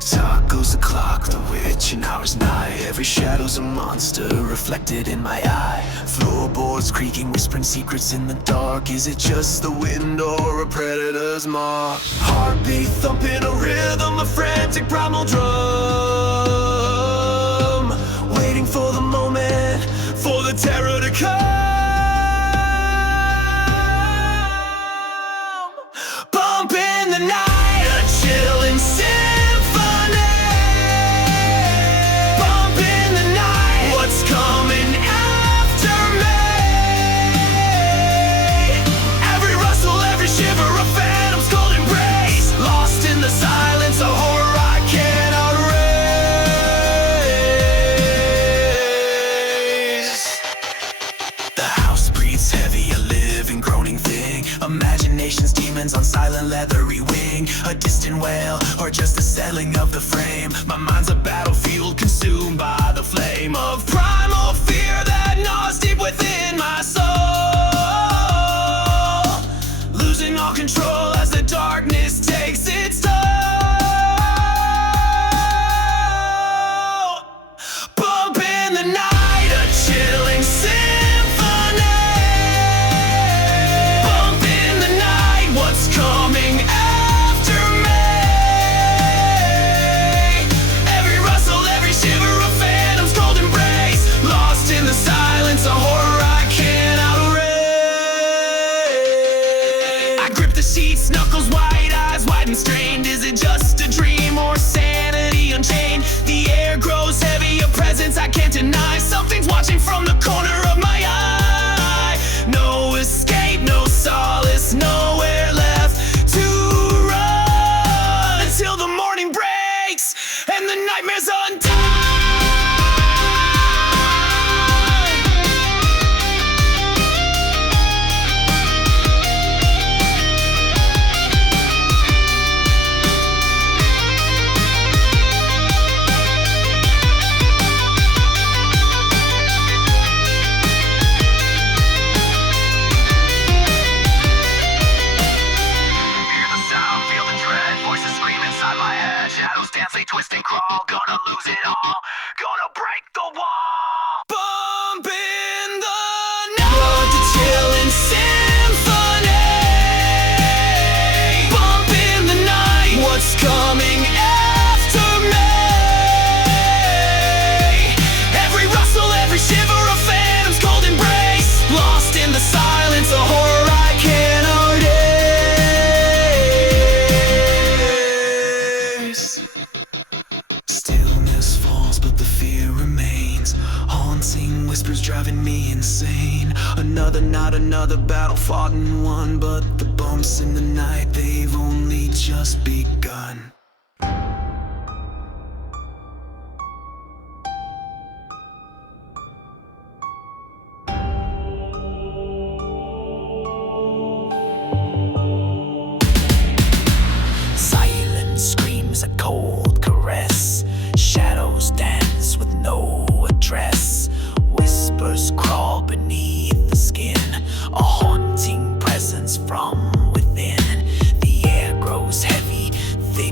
Tick-tock goes the clock, the witching hour's nigh. Every shadow's a monster reflected in my eye. Floorboards creaking, whispering secrets in the dark. Is it just the wind or a predator's mark? Heartbeat thumping, a rhythm, a frantic primal drum, waiting for the moment, for the terror to come. Bump in the night, a chilling symphony. Bump in the night, what's coming after me? Every rustle, every shiver, a phantom's cold embrace. Lost in the silence, a horror I cannot erase. The house breathes heavy, a living, groaning thing. Imagination's demons on silent leathery wing. A distant wail, or just the settling of the frame. My mind's a battlefield consumed by the flame of primal fear that gnaws deep within my soul. Losing all control as the darkness takes its toll. Bump in the night, a chilling symphony. Bump in the night, what's coming after me? Every rustle, every shiver, a phantom's cold embrace. Lost in the silence, a horror I cannot erase. I grip the sheets, knuckles white, eyes wide and strained. Is it just a dream or sanity unchained? The air grows heavy, a presence I can't deny. Something's watching from the corner of my eye. No escape, no solace, nowhere left to run until the morning breaks and the nightmare's undone. Shadows dance, they twist and crawl. Gonna lose it all, gonna break the wall. Bump in the night, blood to chilling symphony. Bump in the night, what's coming after me? Every rustle, every shiver, a phantom's cold embrace. Lost in the silence, a horror I cannot erase. Stillness falls, but the fear remains. Haunting whispers driving me insane. Another night, another battle fought and won, but the bumps in the night, they've only just begun. Silence screams a cold caress. Shadows dance with no address. Whispers crawl beneath the skin. A haunting presence from within. The air grows heavy, thick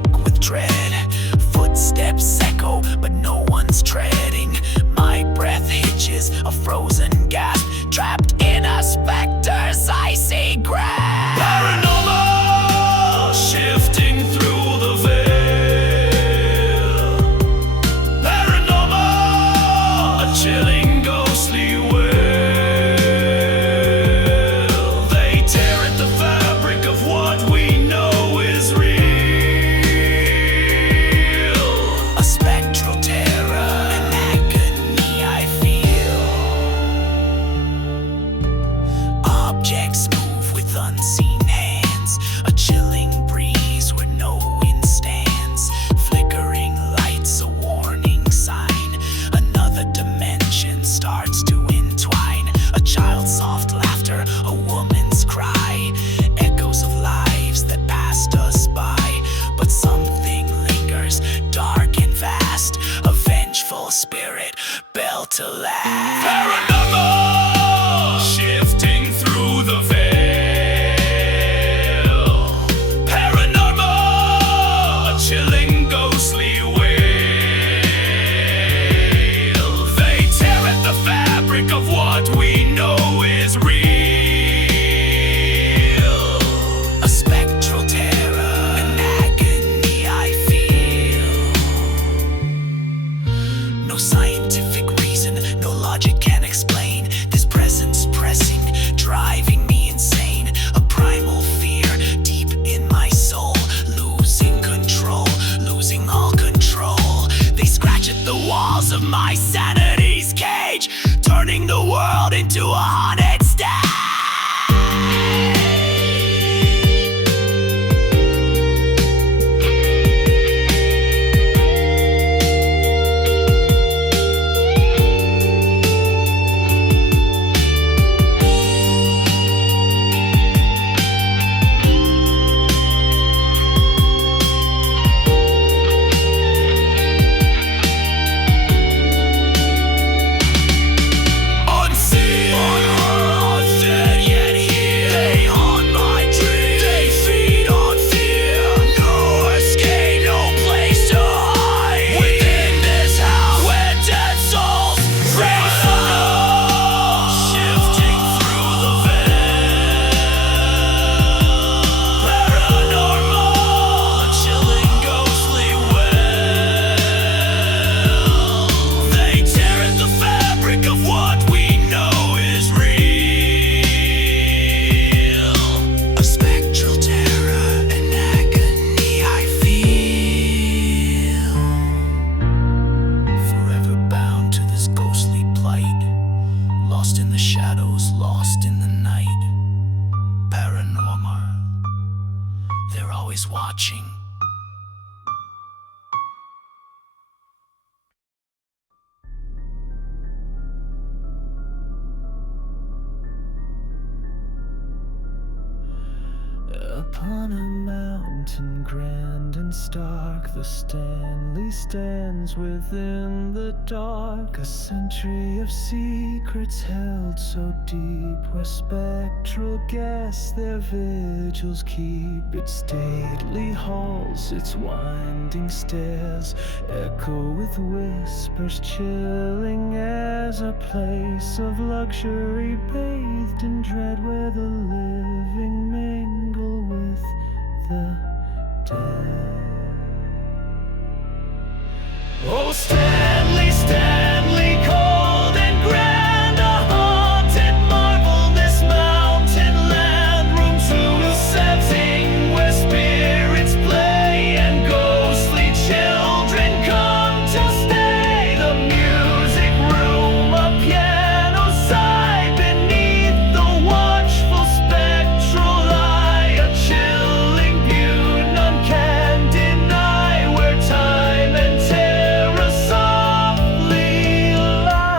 always watching. Upon a mountain grand and stark, the Stanley stands within the dark. A century of secrets held so deep, where spectral guests their vigils keep. Its stately halls, its winding stairs, echo with whispers chilling as a place of luxury bathed in dread, where the living mingle with the dead. Oh, Stanley, Stanley, cold and grand, a haunted marvel, this mountain land. Room 217, where spirits play and ghostly children come to stay. The music room, a piano side beneath the watchful spectral eye. A chilling view none can deny, where time and terror softly lie.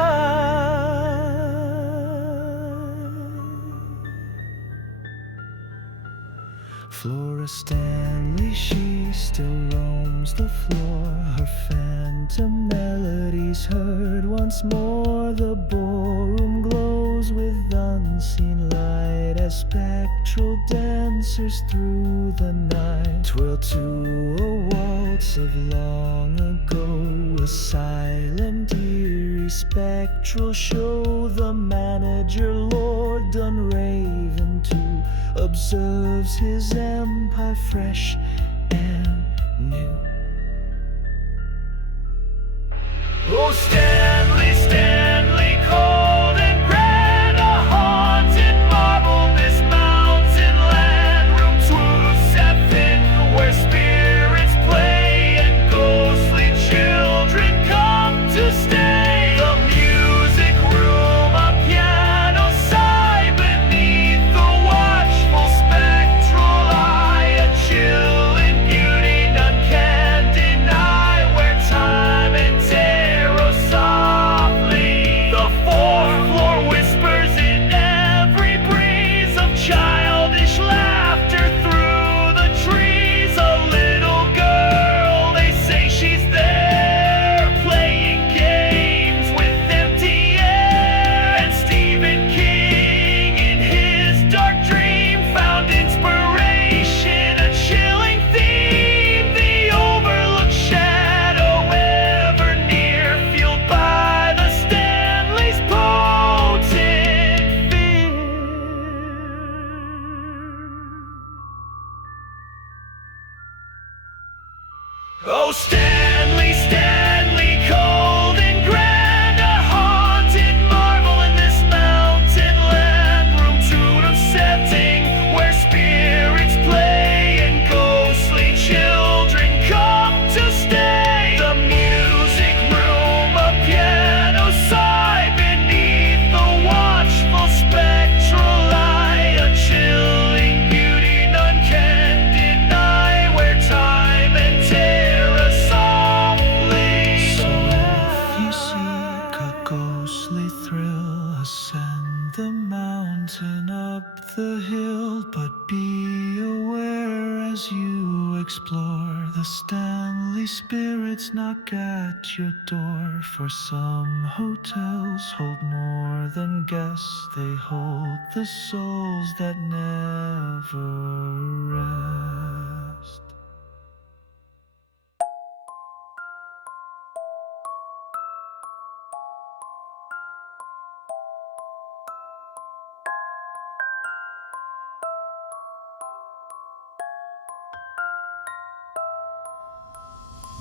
Flora Stanley, she still roams the floor, her phantom melodies heard once more. The ballroom glows with unseen light as spectral dancers through the night twirl to a waltz of long ago. A silent, eerie, spectral show. The manager, Lord Dunraven, too, observes his empire fresh and new. Oh, Stanley, Stanley, cold and grand, a haunted marvel, this mountain land. Room 217, where spirits play and ghostly children come to stay. The music room, a piano side beneath the watchful spectral eye. A chilling beauty none can deny, where time and terror softly. The fourth floor whispers in every breeze of childish laughter through the trees. A little girl, they say she's there, playing games with empty air. And Stephen King, in his dark dream, found inspiration, a chilling theme. The overlooked shadow ever near, fueled by the Stanley's potent fear. Oh, Stanley, Stanley, cold and grand, a haunted marvel in this mountain land. Room 217, where spirits play and ghostly children come to stay. The music room, a piano side beneath the watchful spectral eye. A chilling beauty none can deny, where time and terror softly. So if you seek a ghostly thrill, ascend the mountain, up the hill. But be aware as you explore, the Stanley spirits knock at your door. For some hotels hold more than guests, they hold the souls that never rest.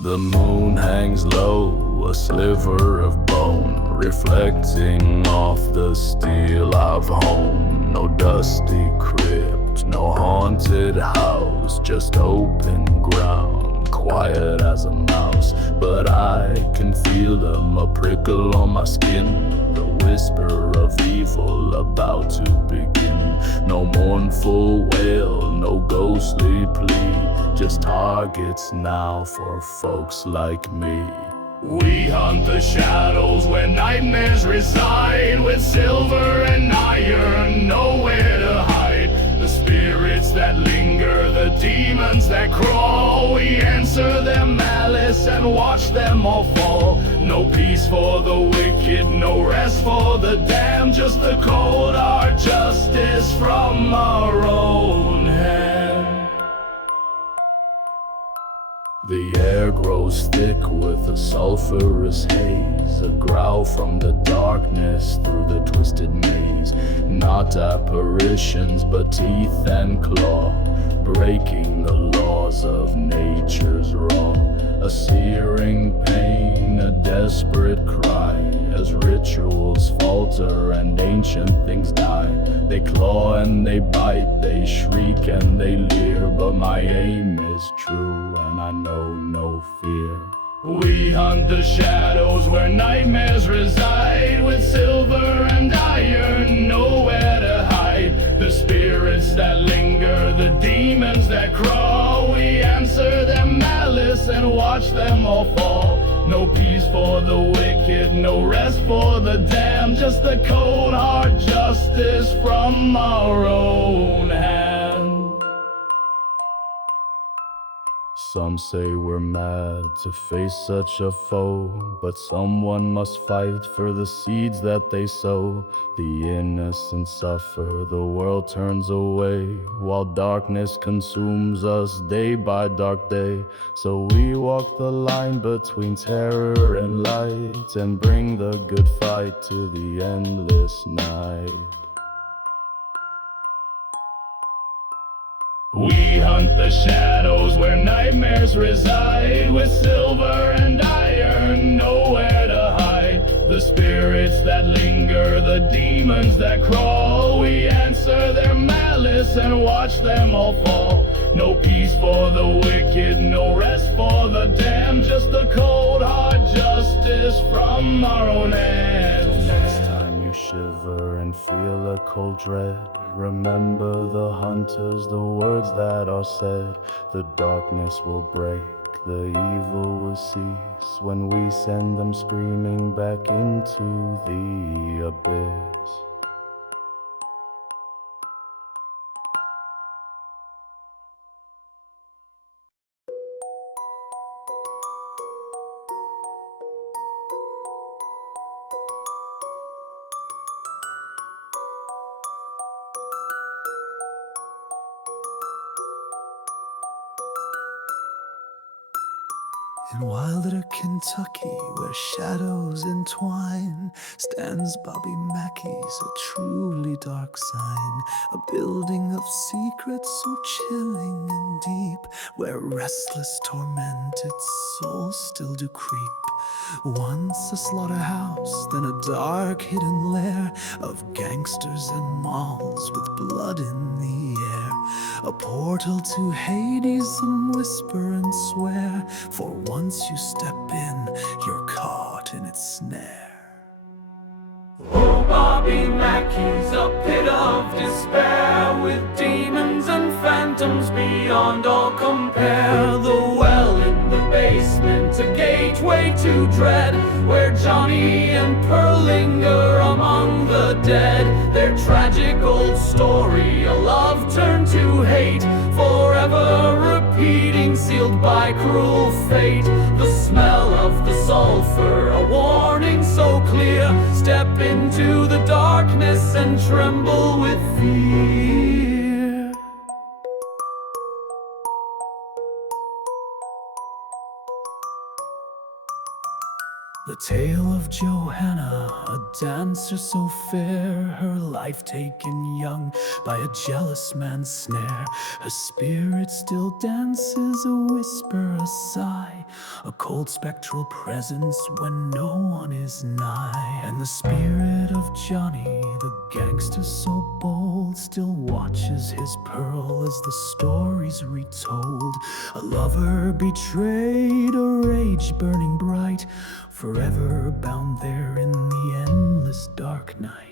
The moon hangs low, a sliver of bone, reflecting off the steel of home. No dusty crypt, no haunted house, just open ground. quiet as a mouse, but I can feel them, a prickle on my skin, the whisper of evil about to begin. No mournful wail, no ghostly plea, just targets now for folks like me. We hunt the shadows where nightmares reside, with silver and iron nowhere to hide. The spirits that linger, the demons that crawl, we answer their malice and watch them all fall. No peace for the wicked, no rest for the damned, just the cold hard justice from our own hand. The air grows thick with a sulphurous haze, a growl from the darkness through the twisted maze. Not apparitions, but teeth and claw, breaking the laws of nature's raw. A searing pain, a desperate cry, as rituals falter and ancient things die. They claw and they bite, they shriek and they leer, but my aim is true and I know no fear. We hunt the shadows where nightmares reside, with silver and iron nowhere to hide. The spirits that linger, the demons that crawl, we answer their malice and watch them all fall. No peace for the wicked, no rest for the damned, just the cold hard justice from our own hand. Some say we're mad to face such a foe, but someone must fight for the seeds that they sow. The innocent suffer, the world turns away, while darkness consumes us day by dark day. So we walk the line between terror and light, and bring the good fight to the endless night. We hunt the shadows where nightmares reside, with silver and iron nowhere to hide. The spirits that linger, the demons that crawl, we answer their malice and watch them all fall. No peace for the wicked, no rest for the damned, just the cold hard justice from our own hands. Next time you shiver and feel a cold dread, remember the hunters, the words that are said. The darkness will break, the evil will cease, when we send them screaming back into the abyss. In wilder Kentucky, where shadows entwine, stands Bobby Mackey's a truly dark sign. A building of secrets so chilling and deep, where restless, tormented souls still do creep. Once a slaughterhouse, then a dark hidden lair of gangsters and malls with blood in the air. A portal to Hades, some whisper and swear, for once you step in, you're caught in its snare. Oh, Bobby Mackey's a pit of despair, with demons and phantoms beyond all compare. The well in the basement, a gateway to dread, where Johnny and Pearl linger among the dead. Their tragic old story, a love turned to hate, forever repeating, sealed by cruel fate. The smell of the sulfur, a warning so clear. Step into the darkness and tremble with fear. The tale of Johanna, a dancer so fair, her life taken young by a jealous man's snare. Her spirit still dances, a whisper, a sigh, a cold spectral presence when no one is nigh. And the spirit of Johnny, the gangster so bold, still watches his pearl as the story's retold. A lover betrayed, a rage burning bright, forever bound there in the endless dark night.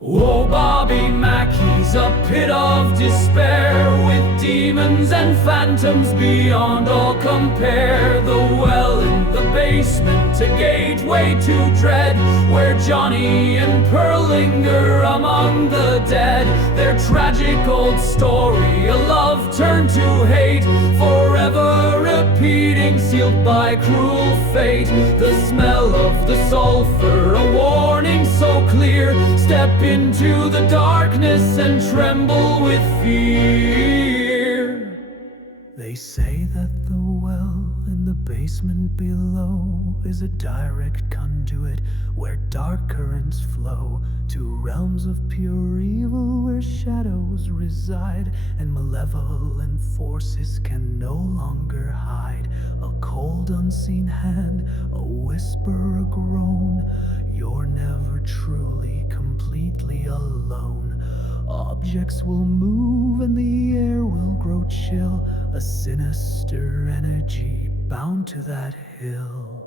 Oh, Bobby Mackey's a pit of despair, with demons and phantoms beyond all compare. The well in the basement, a gateway to dread, where Johnny and Pearl linger among the dead. Their tragic old story, a love turned to hate, forever repeating, sealed by cruel fate. The smell of the sulfur, a warning so clear. Step into the darkness and tremble with fear. They say that the well in the basement below is a direct conduit where dark currents flow to realms of pure evil, where shadows reside and malevolent forces can no longer hide. A cold unseen hand, a whisper, a groan, you're never truly completely alone. Objects will move and the air will grow chill, a sinister energy bound to that hill.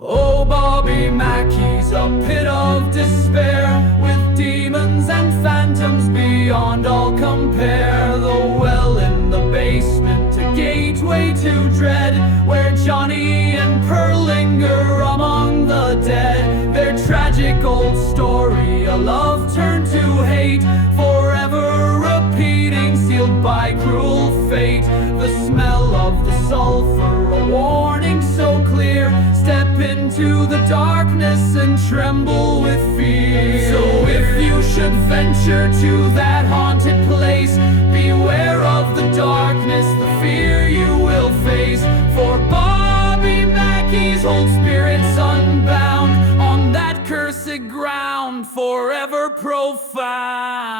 Oh, Bobby Mackey's a pit of despair, with demons and phantoms beyond all compare. The well in the basement, a gateway to dread, where Johnny and Pearl linger among the dead. Their tragic old story, a love turned to hate, forever repeating, sealed by cruel fate. The smell of the sulfur, a warning so clear. Step into the darkness and tremble with fear. So if you should venture to that haunted place, beware of the darkness, the fear you will face. For Bobby Mackey's hold spirits unbound on that cursed ground, forever profound.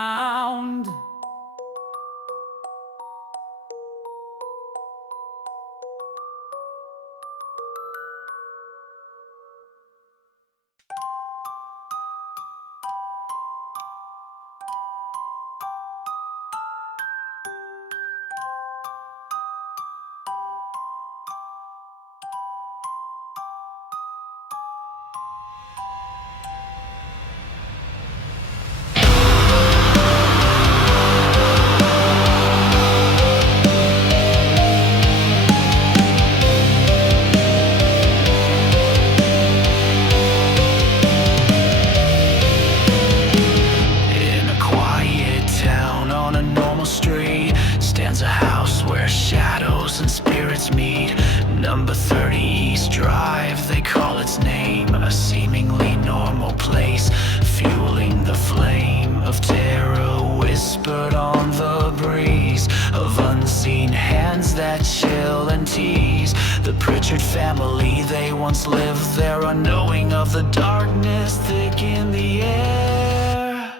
And spirits meet. Number 30 East Drive, they call its name. A seemingly normal place, fueling the flame of terror whispered on the breeze, of unseen hands that chill and tease. The Pritchard family, they once lived there, unknowing of the darkness thick in the air.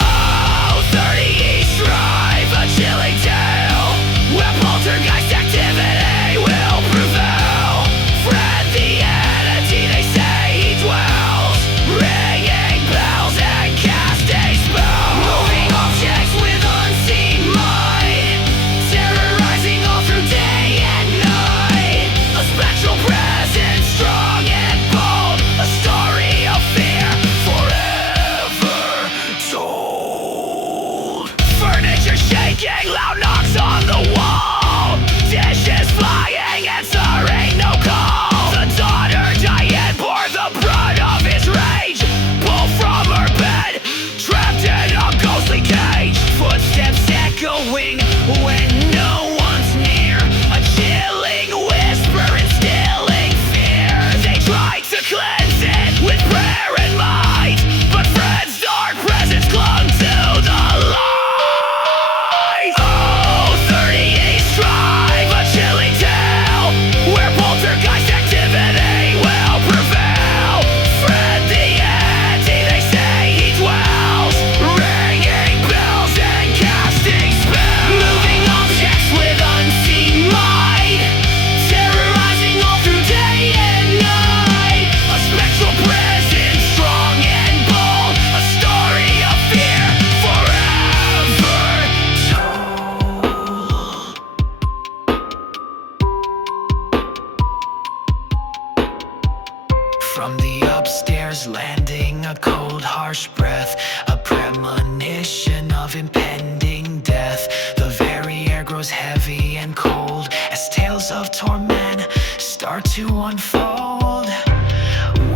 Oh, 30 East Drive, a chilling tale, where poltergeist activity will prevail. Fred the entity, they say he dwells, ringing bells and casting spells, moving objects with unseen might, terrorizing all through day and night. A spectral presence, strong and bold, a story of fear forever. from the upstairs landing, a cold harsh breath, a premonition of impending death. The very air grows heavy and cold as tales of torment start to unfold.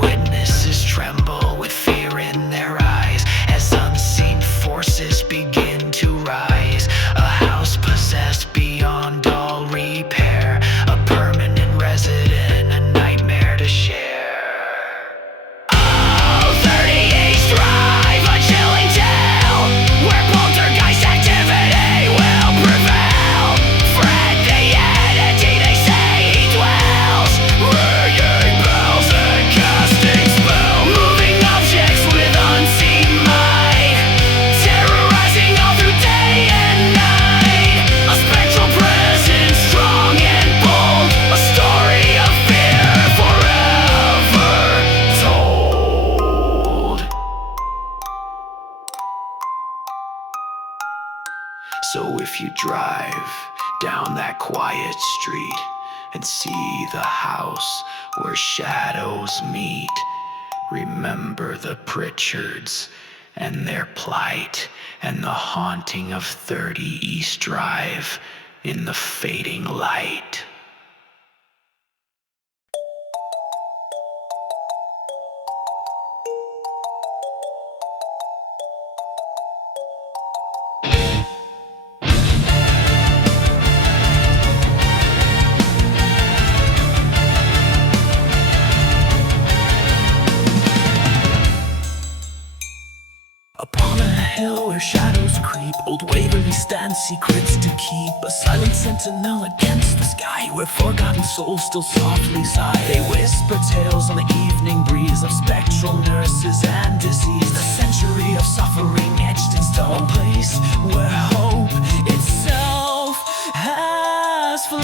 Witnesses tremble with fear in their eyes as unseen forces begin to rise. A house possessed beyond all repair, a permanent resident, a nightmare to share. Oh, 38th Drive, a chilling tale where poltergeist activity will prevail. Fred, the entity they say he dwells, ringing bells and casting spells, moving objects with unseen might, terrorizing all through day and night. A spectral presence, strong and bold, a story of fear forever told. So if you drive down that quiet street and see the house where shadows meet, remember the Pritchards and their plight, and the haunting of 30 East Drive in the fading light. Upon a hill where shadows creep, old Waverly stands secrets to keep. A silent sentinel against the sky, where forgotten souls still softly sigh. They whisper tales on the evening breeze of spectral nurses and disease. The century of suffering etched in stone, a place where hope itself has flown.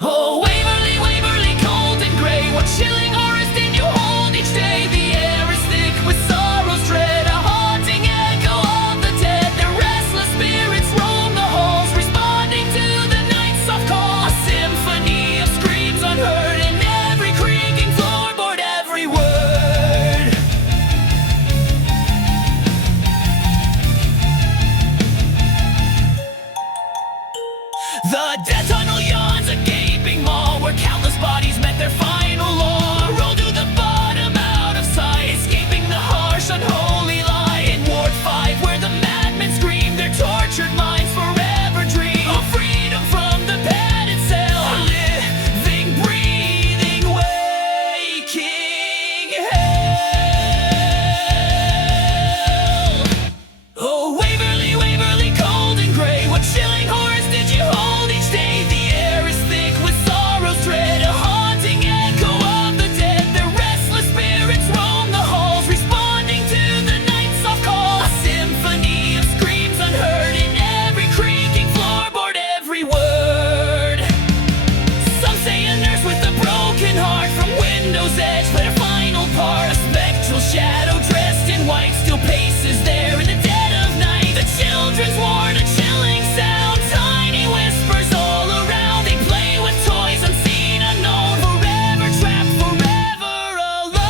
Oh, Waverly, Waverly, cold and gray, what chilling horrors did you hold each day? The air is thick with sorrow's dread, a haunting echo of the dead. Their restless spirits roam the halls, responding to the night's soft call. A symphony of screams unheard, in every creaking floorboard, every word. The death tunnel yawns, a gaping maw where countless bodies met their final law. Roll to the bottom, out of sight, escaping the harsh, unholy light. In Ward 5, where the madmen scream, their tortured minds forever dream of freedom from the padded cell. A living, breathing, waking hell. Oh, Waverly, Waverly, cold and gray, what chilling horrors did you hold each day? The air is thick with sorrow's dread, a haunting echo of the dead. Their restless spirits roam the halls, responding to the night's soft call. A symphony of screams unheard, in every creaking floorboard, every word. Some say a nurse with a broken heart from window's edge played her final part. A spectral shadow dressed in white still paces there in the dead of night. The children's ward, a chilling sound, tiny whispers all around. They play with toys unseen, unknown, forever trapped, forever alone.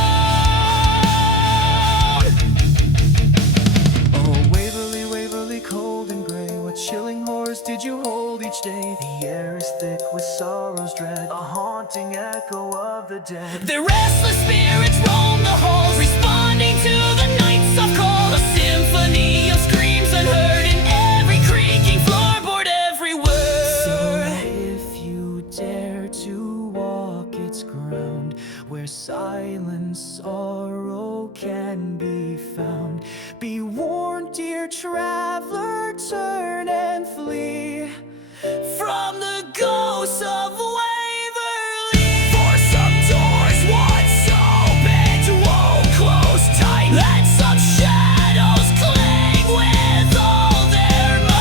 Oh, Waverly, Waverly, cold and gray, what chilling horrors did you hold each day? The air is thick with sorrow's dread, a haunting echo of the dead. Their restless spirits roam the halls, responding to the night's soft call. A symphony of screams unheard, in every creaking floorboard, every So word. if you dare to walk its ground, where silent sorrow can be found, be warned, dear traveler, turn and flee from the ghosts of Waverly. For some doors once opened won't close tight, and some shadows cling with all their might.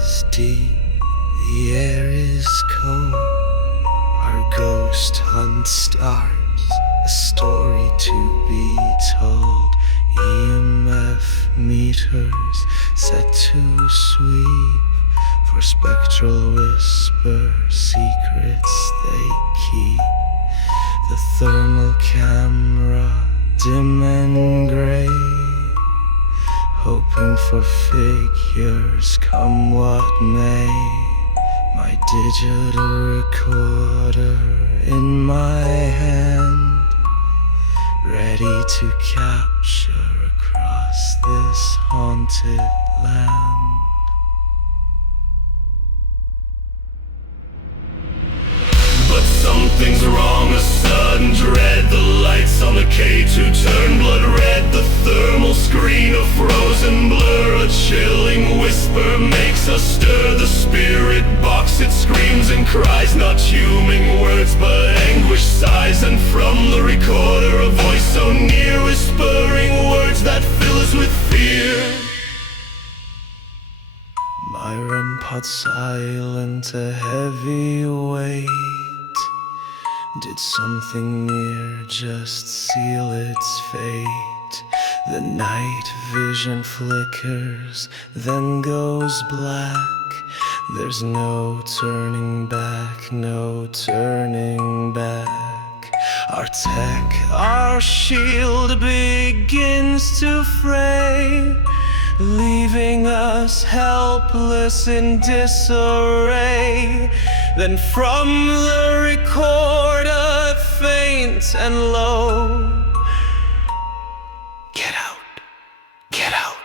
is deep, the air is cold. Our ghost hunt starts, a story to be told. EMF meters set to sweep, for spectral whisper secrets they keep. The thermal camera dim and gray, hoping for figures come what may. My digital recorder in my hand, ready to capture across this haunted land. But something's wrong, a sudden dread. The lights on the K2 turn blood red. The thermal screen a frozen blur. A chilling whisper makes us stir. The spirit box, it screams and cries, not human words but anguish sighs. And from the recorder a voice so near, whispering words that fill us with fear. My REM pod silent, a heavy weight. Did something near just seal its fate? The night vision flickers, then goes black. There's no turning back, no turning back. Our tech, our shield begins to fray, leaving us helpless in disarray. Then from the recorder, faint and low, get out, get out,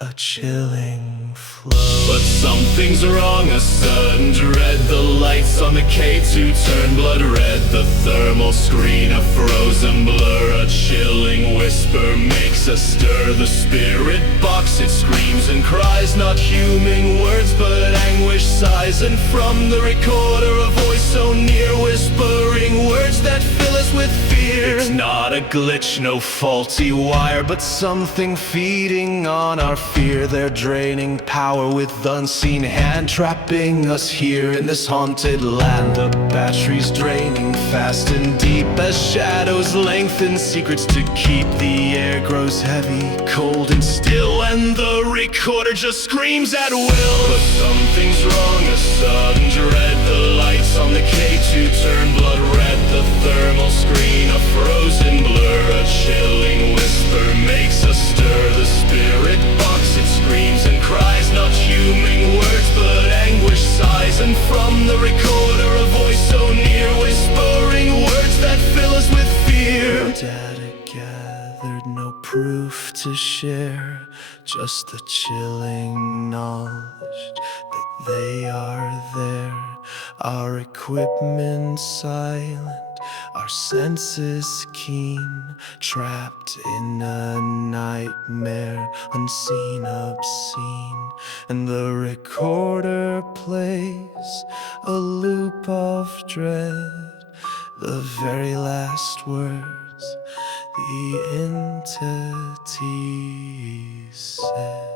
a chilling flow. But something's wrong, a sudden dread. The lights on the K2 turn blood red. The thermal screen a frozen blur. A chilling whisper makes us stir. The spirit box, it screams and cries, not human words but anguish sighs. And from the recorder a voice so near, whispering words that fill us with fear. It's not a glitch, no faulty wire, but something feeding on our fear. They're draining power with unseen hand, trapping us here in this haunted land. The battery's draining fast and deep as shadows lengthen, secrets to keep. The air grows heavy, cold and still, and the recorder just screams at will. But something's wrong, a sudden dread. The lights on the K2 turn blood red. The thermal screen a frozen blur. A chilling whisper makes us stir. The spirit box, it screams and cries, not human words but anguish sighs. And from the recorder a voice so near, whispering words that fill us with fear. No data gathered, no proof to share, just the chilling knowledge that they are there. Our equipment silent, our senses keen, trapped in a nightmare, unseen, obscene. And the recorder plays a loop of dread, the very last words the entity said.